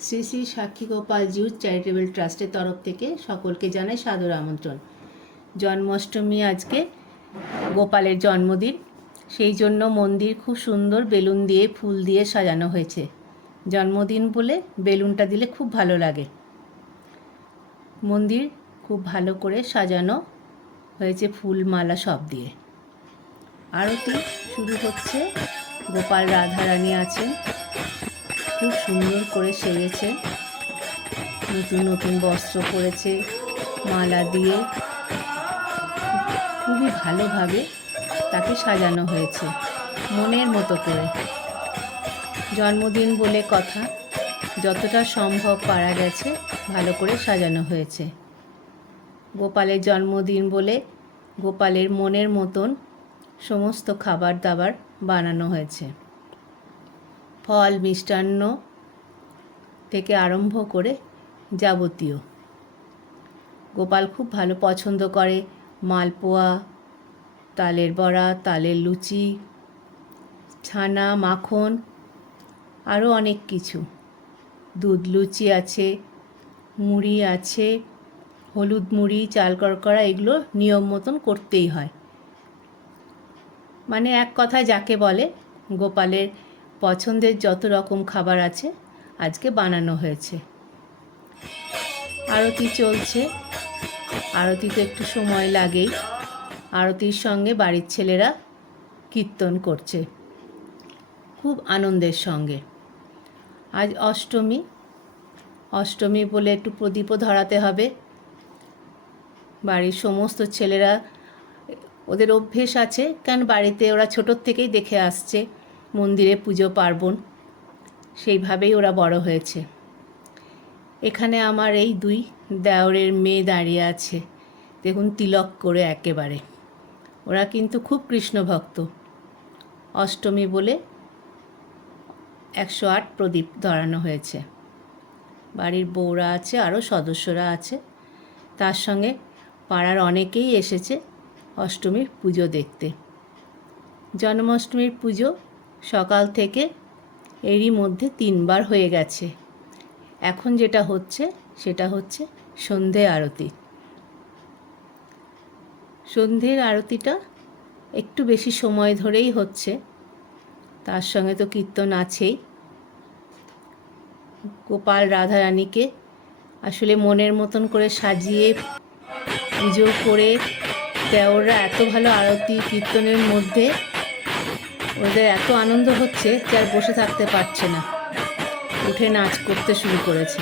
শ্রী শ্রী সাক্ষী Gopal Zeus charitable ট্রাস্টের তরফ থেকে সকলকে জানাই সাদর আমন্ত্রণ। জন্মাষ্টমী আজকে গোপালের জন্মদিন। সেই জন্য মন্দির খুব সুন্দর বেলুন দিয়ে, ফুল দিয়ে সাজানো হয়েছে। জন্মদিন বলে বেলুনটা দিলে খুব ভালো লাগে। মন্দির খুব ভালো করে সাজানো হয়েছে ফুল, মালা সব দিয়ে। আরতি শুরু হচ্ছে। গোপাল রাধারানী আছেন। খুব সুন্দর করে সেজেছে। নতুন নতুন বস্ত্র পরেছে, মালা দিয়ে। খুবই ভালোভাবে তাকে সাজানো হয়েছে, মনের মতো করে। জন্মদিন বলে কথা, যতটা সম্ভব পারা গেছে, ভালো করে সাজানো হয়েছে। গোপালের জন্মদিন বলে গোপালের মনের মতন সমস্ত খাবার দাবার বানানো হয়েছে। ফল, মিষ্টান্ন থেকে আরম্ভ করে যাবতীয়। গোপাল খুব ভালো পছন্দ করে মালপোয়া, তালের বড়া, তালের লুচি, ছানা, মাখন আরও অনেক কিছু। দুধ লুচি আছে, মুড়ি আছে, হলুদ মুড়ি, চাল করকরা এগুলো নিয়ম মতন করতেই হয়। মানে এক কথায় যাকে বলে, গোপালের পছন্দের যত রকম খাবার আছে আজকে বানানো হয়েছে। আরতি চলছে। আরতিতে একটু সময় লাগেই আরতির সঙ্গে বাড়ির ছেলেরা কীর্তন করছে। খুব আনন্দের সঙ্গে। আজ অষ্টমী। অষ্টমী বলে একটু প্রদীপও ধরাতে হবে। বাড়ির সমস্ত ছেলেরা, ওদের অভ্যেস আছে, কারণ বাড়িতে ওরা ছোটোর থেকেই দেখে আসছে। মন্দিরে পুজো, পার্বণ, সেইভাবেই ওরা বড় হয়েছে। এখানে আমার এই দুই দেওরের মেয়ে দাঁড়িয়ে আছে। দেখুন, তিলক করে একেবারে। ওরা কিন্তু খুব কৃষ্ণ ভক্ত। অষ্টমী বলে একশো আট প্রদীপ ধরানো হয়েছে। বাড়ির বউরা আছে, আরও সদস্যরা আছে। তার সঙ্গে পাড়ার অনেকেই এসেছে অষ্টমীর পুজো দেখতে। জন্মাষ্টমীর পুজো সকাল থেকে এরই মধ্যে তিনবার হয়ে গেছে। এখন যেটা হচ্ছে, সেটা হচ্ছে সন্ধে আরতি। সন্ধ্যের আরতিটা একটু বেশি সময় ধরেই হচ্ছে। তার সঙ্গে তো কীর্তন আছেই। গোপাল রাধারানীকে আসলে মনের মতন করে সাজিয়ে পুজো করে দেওররা এত ভালো আরতি কীর্তনের মধ্যে ওদের এত আনন্দ হচ্ছে যে আর বসে থাকতে পারছে না। উঠে নাচ করতে শুরু করেছে।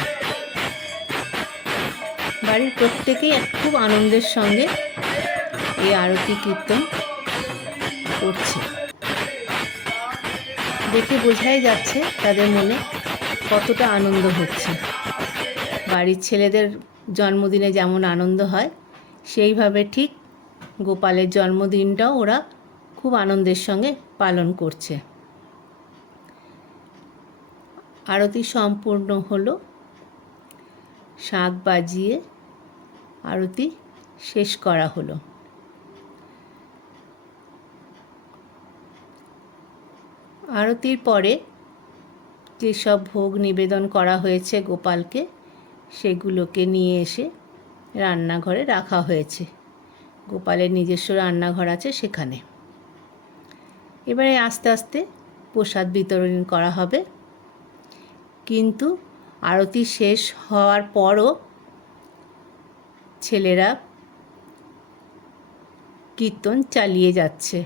বাড়ির প্রত্যেকেই খুব আনন্দের সঙ্গে এই আরতি কীর্তন করছে। দেখে বোঝাই যাচ্ছে তাদের মনে কতটা আনন্দ হচ্ছে। বাড়ির ছেলেদের জন্মদিনে যেমন আনন্দ হয়, সেইভাবে ঠিক গোপালের জন্মদিনটাও ওরা খুব আনন্দের সঙ্গে পালন করছে। আরতি সম্পূর্ণ হলো শাঁখ বাজিয়ে আরতি শেষ করা হলো। আরতির পরে যেসব ভোগ নিবেদন করা হয়েছে গোপালকে, সেগুলোকে নিয়ে এসে রান্নাঘরে রাখা হয়েছে। গোপালের নিজস্ব রান্নাঘর আছে সেখানে। এবারে আস্তে আস্তে প্রসাদ বিতরণ করা হবে। কিন্তু আরতি শেষ হওয়ার পরও ছেলেরা কীর্তন চালিয়ে যাচ্ছে।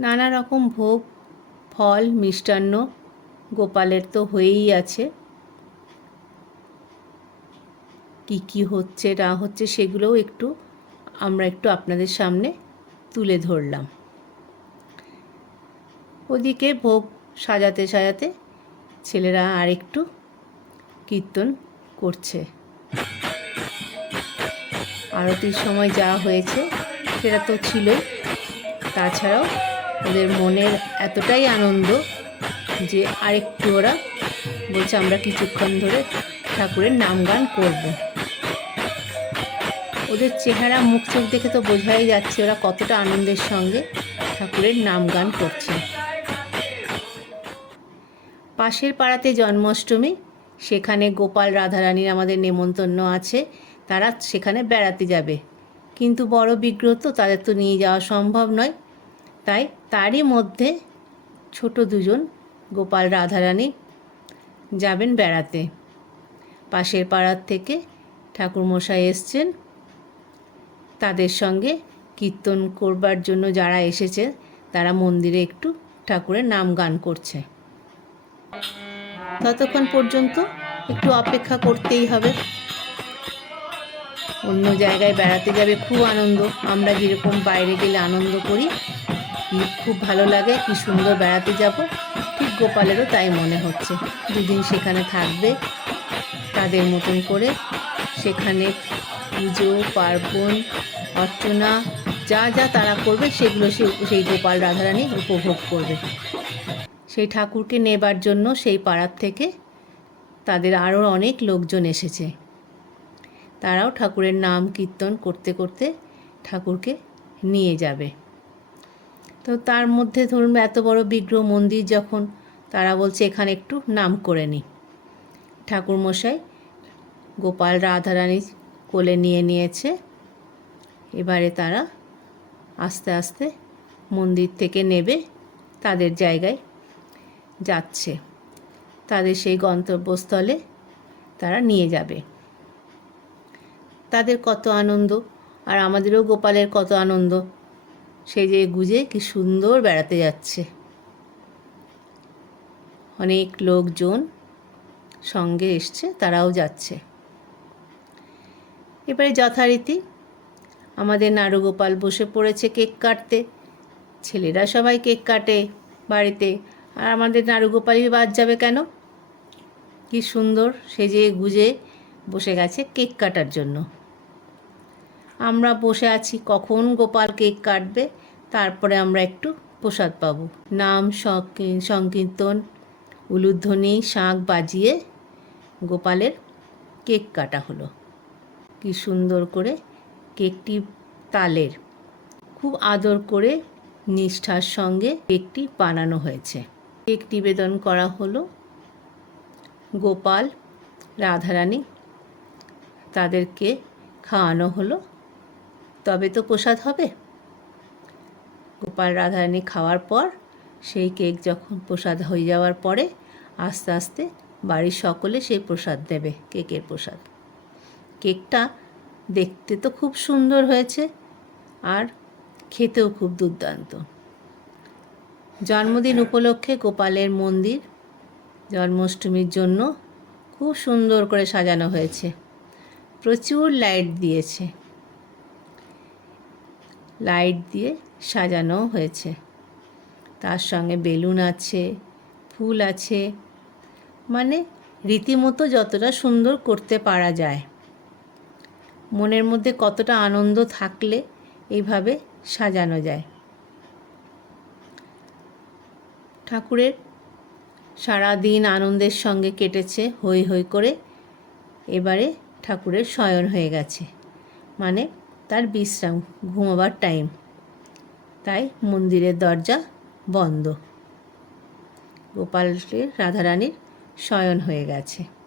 নানা রকম ভোগ, ফল, মিষ্টান্ন গোপালের তো হয়েই আছে। কি কি হচ্ছে, না হচ্ছে সেগুলোও একটু আমরা একটু আপনাদের সামনে তুলে ধরলাম। ওদিকে ভোগ সাজাতে সাজাতে ছেলেরা আরেকটু কীর্তন করছে। আরতির সময় যা হয়েছে সেটা তো ছিলই। তাছাড়াও ওদের মনের এতটাই আনন্দ যে আরেকটু ওরা বলছে, আমরা কিছুক্ষণ ধরে ঠাকুরের নাম গান করব। ওদের চেহারা, মুখ চোখ দেখে তো বোঝাই যাচ্ছে ওরা কতটা আনন্দের সঙ্গে ঠাকুরের নাম গান করছে। পাশের পাড়াতে জন্মাষ্টমী, সেখানে গোপাল রাধারানীর আমাদের নেমন্তন্ন আছে, তারা সেখানে বেড়াতে যাবে। কিন্তু বড় বিগ্রহ তো তাদের তো নিয়ে যাওয়া সম্ভব নয়। তাই তারই মধ্যে ছোট দুজন গোপাল রাধারানী যাবেন বেড়াতে। পাশের পাড়ার থেকে ঠাকুরমশাই এসছেন। তাদের সঙ্গে কীর্তন করবার জন্য যারা এসেছে, তারা মন্দিরে একটু ঠাকুরের নাম গান করছে। ততক্ষণ পর্যন্ত একটু অপেক্ষা করতেই হবে। অন্য জায়গায় বেড়াতে যাবে খুব আনন্দ। আমরা যেরকম বাইরে গেলে আনন্দ করি, খুব ভালো লাগে কি সুন্দর বেড়াতে যাব। ঠিক গোপালেরও তাই মনে হচ্ছে। দুদিন সেখানে থাকবে, তাদের মতন করে সেখানে পুজো পার্বণ অর্চনা যা যা তারা করবে, সেগুলো সে সেই গোপাল রাধারানী উপভোগ করবে। সেই ঠাকুরকে নেবার জন্য সেই পাড়ার থেকে তাদের আরও অনেক লোকজন এসেছে। তারাও ঠাকুরের নাম কীর্তন করতে করতে ঠাকুরকে নিয়ে যাবে। তো তার মধ্যে ধরুন এত বড় বিগ্রহ মন্দির যখন, তারা বলছে, এখানে একটু নাম করে নিই ঠাকুরমশাই, গোপাল রাধারানী কোলে নিয়ে নিয়েছে। এবারে তারা আস্তে আস্তে মন্দির থেকে নেবে, তাদের জায়গায় যাচ্ছে। তাদের সেই গন্তব্যস্থলে তারা নিয়ে যাবে। তাদের কত আনন্দ, আর আমাদেরও গোপালের কত আনন্দ। সে যে গুজে কি সুন্দর বেড়াতে যাচ্ছে। অনেক লোকজন সঙ্গে এসছে, তারাও যাচ্ছে। এবারে যথারীতি আমাদের নাড়ুগোপাল বসে পড়েছে কেক কাটতে। ছেলেরা সবাই কেক কাটে বাড়িতে। আর আমাদের নাড়ুগোপালই বাদ যাবে কেন? কি সুন্দর সেজে গুজে বসে গেছে কেক কাটার জন্য। আমরা বসে আছি কখন গোপাল কেক কাটবে, তারপরে আমরা একটু প্রসাদ পাবো। নাম সংকি- সংকীর্তন, উলুধ্বনি, শাঁখ বাজিয়ে গোপালের কেক কাটা হলো। কি সুন্দর করে কেকটি তালের। খুব আদর করে নিষ্ঠার সঙ্গে কেকটি বানানো হয়েছে। কেক নিবেদন করা হলো গোপাল, রাধারানী, তাদেরকে খাওয়ানো হলো। তবে তো প্রসাদ হবে। গোপাল, রাধারানী খাওয়ার পর সেই কেক যখন প্রসাদ হয়ে যাওয়ার পরে আস্তে আস্তে বাড়ির সকলে সেই প্রসাদ দেবে, কেকের প্রসাদ। কেকটা দেখতে তো খুব সুন্দর হয়েছে আর খেতেও খুব দুর্দান্ত। জন্মদিন উপলক্ষে গোপালের মন্দির জন্মাষ্টমীর জন্য খুব সুন্দর করে সাজানো হয়েছে। প্রচুর লাইট দিয়েছে। লাইট দিয়ে সাজানো হয়েছে। তার সঙ্গে বেলুন আছে ফুল আছে। মানে রীতিমতো যতটা সুন্দর করতে পারা যায়। মনের মধ্যে কতটা আনন্দ থাকলে এইভাবে সাজানো যায়। ঠাকুরের সারা দিন আনন্দের সঙ্গে কেটেছে হই হই করে এবারে ঠাকুরের শয়ন হয়ে গেছে। মানে তার বিশ্রাম, ঘুমাবার টাইম তাই মন্দিরের দরজা বন্ধ। গোপালের, রাধারানীর শয়ন হয়ে গেছে।